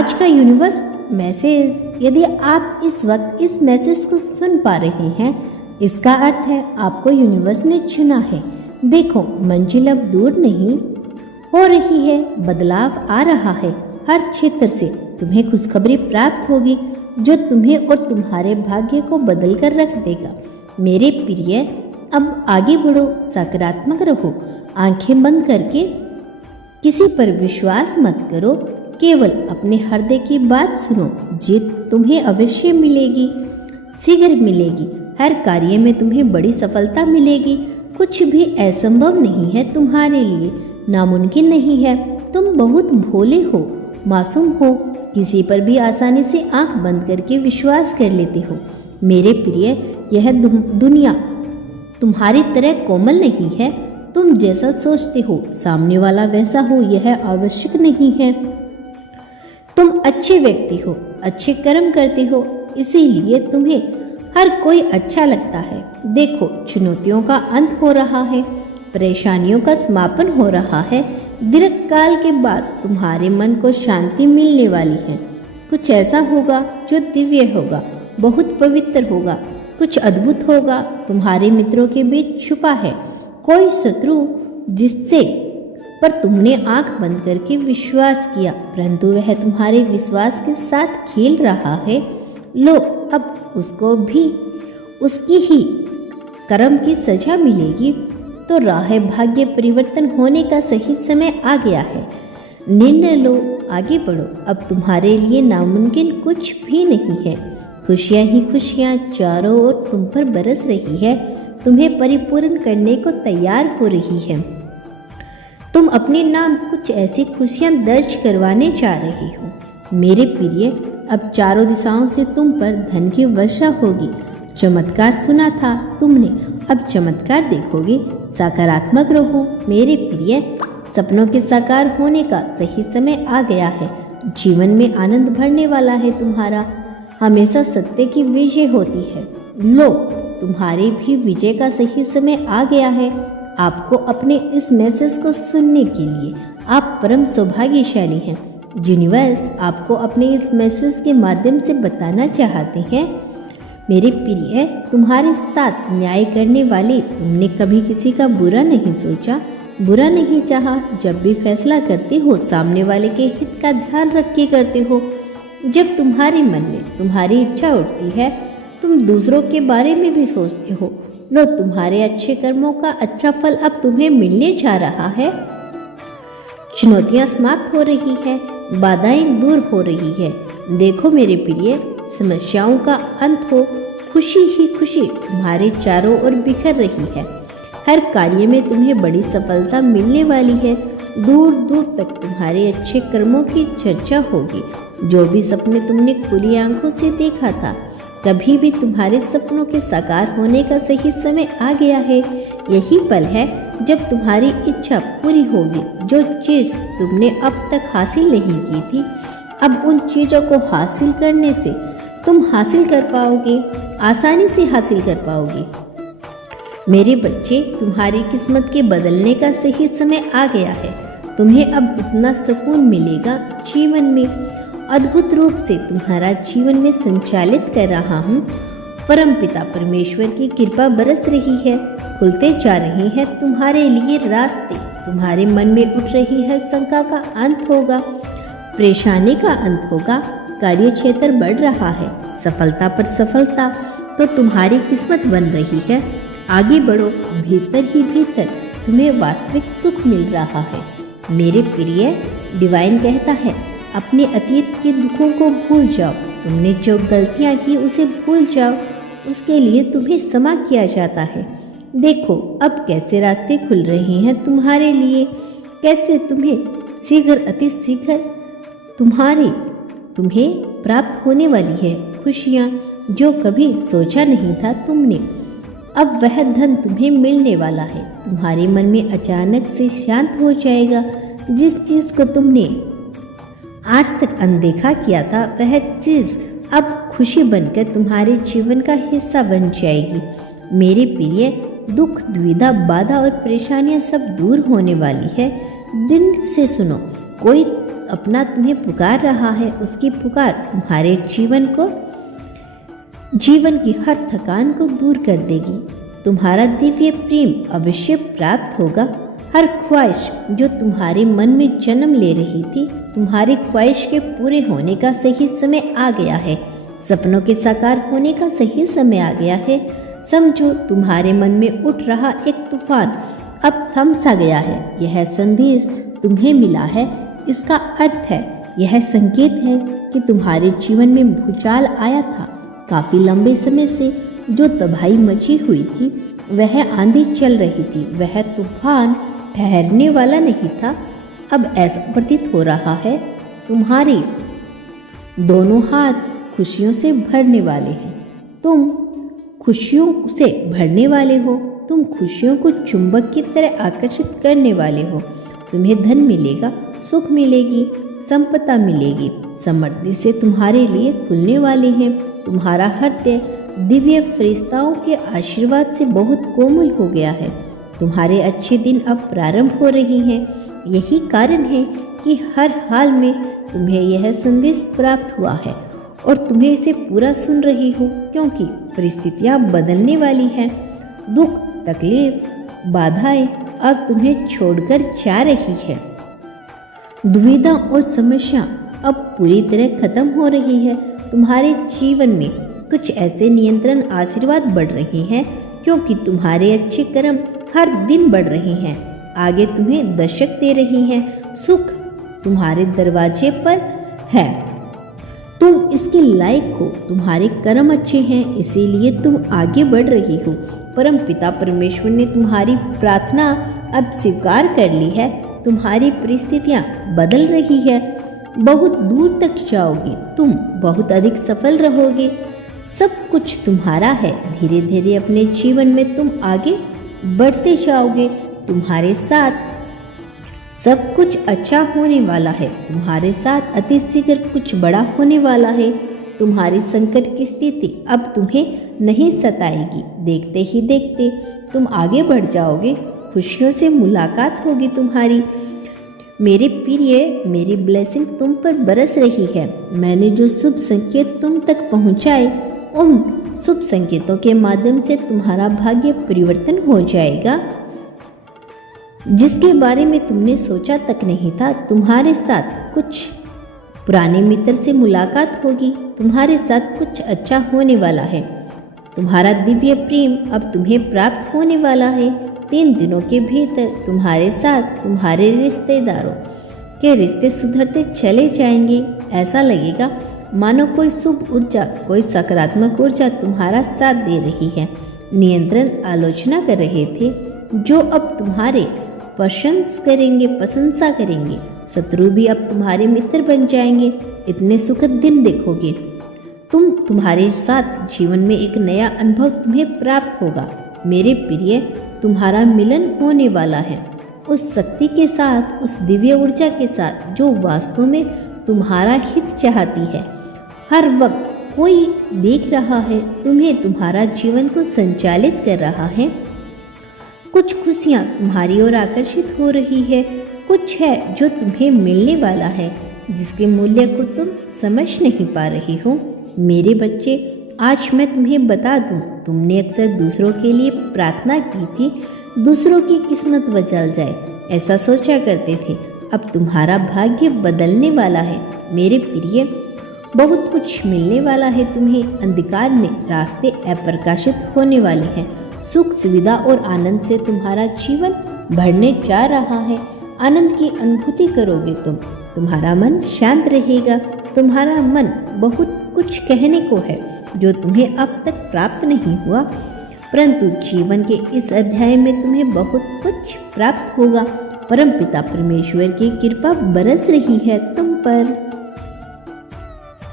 आज का universe message, यदि आप इस वक्त इस मैसेज को सुन पा रहे हैं, इसका अर्थ है आपको यूनिवर्स ने चुना है। देखो, मंजिल अब दूर नहीं हो रही है, बदलाव आ रहा है। हर क्षेत्र से तुम्हें खुशखबरी प्राप्त होगी जो तुम्हें और तुम्हारे भाग्य को बदल कर रख देगा। मेरे प्रिय, अब आगे बढ़ो, सकारात्मक रहो, आंखें बंद करके किसी पर विश्वास मत करो, केवल अपने हृदय की बात सुनो। जीत तुम्हें अवश्य मिलेगी, शीघ्र मिलेगी। हर कार्य में तुम्हें बड़ी सफलता मिलेगी। कुछ भी असंभव नहीं है तुम्हारे लिए, नामुमकिन नहीं है। तुम बहुत भोले हो, मासूम हो, किसी पर भी आसानी से आंख बंद करके विश्वास कर लेते हो। मेरे प्रिय, यह दुनिया तुम्हारी तरह कोमल नहीं है। तुम जैसा सोचते हो सामने वाला वैसा हो, यह आवश्यक नहीं है। तुम अच्छे व्यक्ति हो, अच्छे कर्म करते हो, इसीलिए तुम्हें हर कोई अच्छा लगता है। देखो, चुनौतियों का अंत हो रहा है, परेशानियों का समापन हो रहा है। दीर्घकाल के बाद तुम्हारे मन को शांति मिलने वाली है। कुछ ऐसा होगा जो दिव्य होगा, बहुत पवित्र होगा, कुछ अद्भुत होगा। तुम्हारे मित्रों के बीच छुपा है कोई शत्रु जिससे पर तुमने आंख बंद करके विश्वास किया, परंतु वह तुम्हारे विश्वास के साथ खेल रहा है। लो, अब उसको भी उसकी ही कर्म की सजा मिलेगी। तो राह भाग्य परिवर्तन होने का सही समय आ गया है। निर्णय लो, आगे बढ़ो। अब तुम्हारे लिए नामुमकिन कुछ भी नहीं है। खुशियां ही खुशियां चारों ओर तुम पर बरस रही है, तुम्हें परिपूर्ण करने को तैयार हो रही है। तुम अपने नाम कुछ ऐसी खुशियां दर्ज करवाने जा रही हो। मेरे प्रिय, अब चारों दिशाओं से तुम पर धन की वर्षा होगी। चमत्कार सुना था तुमने, अब चमत्कार देखोगे। सकारात्मक रहो मेरे प्रिय, सपनों के साकार होने का सही समय आ गया है। जीवन में आनंद भरने वाला है तुम्हारा। हमेशा सत्य की विजय होती है। लो, तुम्हारे भी विजय का सही समय आ गया है। आपको अपने इस मैसेज को सुनने के लिए आप परम सौभाग्यशाली हैं। यूनिवर्स आपको अपने इस मैसेज के माध्यम से बताना चाहते हैं, मेरे प्रिय, तुम्हारे साथ न्याय करने वाले, तुमने कभी किसी का बुरा नहीं सोचा, बुरा नहीं चाहा। जब भी फैसला करते हो, सामने वाले के हित का ध्यान रख के करते हो। जब तुम्हारे मन में तुम्हारी इच्छा उठती है, तुम दूसरों के बारे में भी सोचते हो। लो, तुम्हारे अच्छे कर्मों का अच्छा फल अब तुम्हें मिलने जा रहा है। चुनौतियां समाप्त हो रही है, बाधाएं दूर हो रही है। देखो मेरे प्रिय, समस्याओं का अंत हो, खुशी ही खुशी तुम्हारे चारों ओर बिखर रही है। हर कार्य में तुम्हें बड़ी सफलता मिलने वाली है। दूर दूर तक तुम्हारे अच्छे कर्मों की चर्चा होगी। जो भी सपने तुमने खुली आंखों से देखा था, कभी भी तुम्हारे सपनों के साकार होने का सही समय आ गया है। यही पल है जब तुम्हारी इच्छा पूरी होगी। जो चीज़ तुमने अब तक हासिल नहीं की थी, अब उन चीज़ों को हासिल करने से तुम हासिल कर पाओगे, आसानी से हासिल कर पाओगे। मेरे बच्चे, तुम्हारी किस्मत के बदलने का सही समय आ गया है। तुम्हें अब इतना सुकून मिलेगा जीवन में, अद्भुत रूप से तुम्हारा जीवन में संचालित कर रहा हूँ। परम पिता परमेश्वर की कृपा बरस रही है, खुलते जा रही है तुम्हारे लिए रास्ते। तुम्हारे मन में उठ रही है शंका का अंत होगा, परेशानी का अंत होगा। कार्य क्षेत्र बढ़ रहा है, सफलता पर सफलता तो तुम्हारी किस्मत बन रही है। आगे बढ़ो, भीतर ही भीतर तुम्हें वास्तविक सुख मिल रहा है। मेरे प्रिय, डिवाइन कहता है, अपने अतीत के दुखों को भूल जाओ। तुमने जो गलतियां की उसे भूल जाओ, उसके लिए तुम्हें क्षमा किया जाता है। देखो, अब कैसे रास्ते खुल रहे हैं तुम्हारे लिए, कैसे तुम्हें शीघ्र अति शीघ्र तुम्हें प्राप्त होने वाली है खुशियाँ जो कभी सोचा नहीं था तुमने। अब वह धन तुम्हें मिलने वाला है। तुम्हारे मन में अचानक से शांत हो जाएगा। जिस चीज़ को तुमने आज तक अनदेखा किया था, वह चीज़ अब खुशी बनकर तुम्हारे जीवन का हिस्सा बन जाएगी। मेरे प्रिय, दुख, दुविधा, बाधा और परेशानियां सब दूर होने वाली है। दिल से सुनो, कोई अपना तुम्हें पुकार रहा है, उसकी पुकार तुम्हारे जीवन की हर थकान को दूर कर देगी। तुम्हारा दिव्य प्रेम अवश्य प्राप्त होगा। हर ख्वाहिश जो तुम्हारे मन में जन्म ले रही थी, तुम्हारी ख्वाहिश के पूरे होने का सही समय आ गया है। सपनों के साकार होने का सही समय आ गया है। समझो, तुम्हारे मन में उठ रहा एक तूफान अब थम सा गया है। यह संदेश तुम्हें मिला है। इसका अर्थ है, यह संकेत है कि तुम्हारे जीवन में भूचाल आया था। काफी लंबे समय से जो तबाही मची हुई थी, वह आंधी चल रही थी, वह तूफान ठहरने वाला नहीं था। अब ऐसा प्रतीत हो रहा है तुम्हारे दोनों हाथ खुशियों से भरने वाले हैं। तुम खुशियों से भरने वाले हो। तुम खुशियों को चुंबक की तरह आकर्षित करने वाले हो। तुम्हें धन मिलेगा, सुख मिलेगी, संपदा मिलेगी। समृद्धि से तुम्हारे लिए खुलने वाले हैं। तुम्हारा हृदय दिव्य फरिश्ताओं के आशीर्वाद से बहुत कोमल हो गया है। तुम्हारे अच्छे दिन अब प्रारंभ हो रहे हैं। यही कारण है कि हर हाल में तुम्हें यह संदेश प्राप्त हुआ है और तुम्हें इसे पूरा सुन रही हो, क्योंकि परिस्थितियां बदलने वाली हैं। दुख, तकलीफ, बाधाएं अब तुम्हें छोड़कर जा रही है। दुविधा और समस्या अब पूरी तरह खत्म हो रही है। तुम्हारे जीवन में कुछ ऐसे नियंत्रण आशीर्वाद बढ़ रहे हैं, क्योंकि तुम्हारे अच्छे कर्म हर दिन बढ़ रहे हैं। आगे तुम्हें दशक दे रही हैं। सुख तुम्हारे दरवाजे पर है। तुम इसके लायक हो। तुम्हारे कर्म अच्छे हैं, इसीलिए तुम आगे बढ़ रही हो। परम पिता परमेश्वर ने तुम्हारी प्रार्थना अब स्वीकार कर ली है। तुम्हारी परिस्थितियां बदल रही है। बहुत दूर तक जाओगे, तुम बहुत अधिक सफल रहोगे। सब कुछ तुम्हारा है। धीरे धीरे अपने जीवन में तुम आगे बढ़ते जाओगे। तुम्हारे साथ सब कुछ अच्छा होने वाला है। तुम्हारे साथ अति शीघ्र कुछ बड़ा होने वाला है। तुम्हारी संकट की स्थिति अब तुम्हें नहीं सताएगी। देखते ही देखते तुम आगे बढ़ जाओगे। खुशियों से मुलाकात होगी तुम्हारी। मेरे प्रिय, मेरी ब्लेसिंग तुम पर बरस रही है। मैंने जो शुभ संकेत तुम तक पहुंचाए, उन शुभ संकेतों के माध्यम से तुम्हारा भाग्य परिवर्तन हो जाएगा, जिसके बारे में तुमने सोचा तक नहीं था। तुम्हारे साथ कुछ पुराने मित्र से मुलाकात होगी। तुम्हारे साथ कुछ अच्छा होने वाला है। तुम्हारा दिव्य प्रेम अब तुम्हें प्राप्त होने वाला है। 3 दिनों के भीतर तुम्हारे साथ तुम्हारे रिश्तेदारों के रिश्ते सुधरते चले जाएंगे। ऐसा लगेगा मानो कोई शुभ ऊर्जा, कोई सकारात्मक ऊर्जा तुम्हारा साथ दे रही है। नियंत्रण आलोचना कर रहे थे, जो अब तुम्हारे प्रशंसा करेंगे। शत्रु भी अब तुम्हारे मित्र बन जाएंगे। इतने सुखद दिन देखोगे तुम। तुम्हारे साथ जीवन में एक नया अनुभव तुम्हें प्राप्त होगा। मेरे प्रिय, तुम्हारा मिलन होने वाला है उस शक्ति के साथ, उस दिव्य ऊर्जा के साथ, जो वास्तव में तुम्हारा हित चाहती है। हर वक्त कोई देख रहा है तुम्हें, तुम्हारा जीवन को संचालित कर रहा है। कुछ खुशियाँ तुम्हारी ओर आकर्षित हो रही है। कुछ है जो तुम्हें मिलने वाला है, जिसके मूल्य को तुम समझ नहीं पा रही हो। मेरे बच्चे, आज मैं तुम्हें बता दूं, तुमने अक्सर दूसरों के लिए प्रार्थना की थी, दूसरों की किस्मत बदल जाए, ऐसा सोचा करते थे। अब तुम्हारा भाग्य बदलने वाला है। मेरे प्रिय, बहुत कुछ मिलने वाला है तुम्हें। अंधकार में रास्ते अप्रकाशित होने वाले हैं। सुख, सुविधा और आनंद से तुम्हारा जीवन बढ़ने जा रहा है। आनंद की अनुभूति करोगे तुम। तुम्हारा मन शांत रहेगा। तुम्हारा मन बहुत कुछ कहने को है, जो तुम्हें अब तक प्राप्त नहीं हुआ, परंतु जीवन के इस अध्याय में तुम्हें बहुत कुछ प्राप्त होगा। परमपिता परमेश्वर की कृपा बरस रही है तुम पर।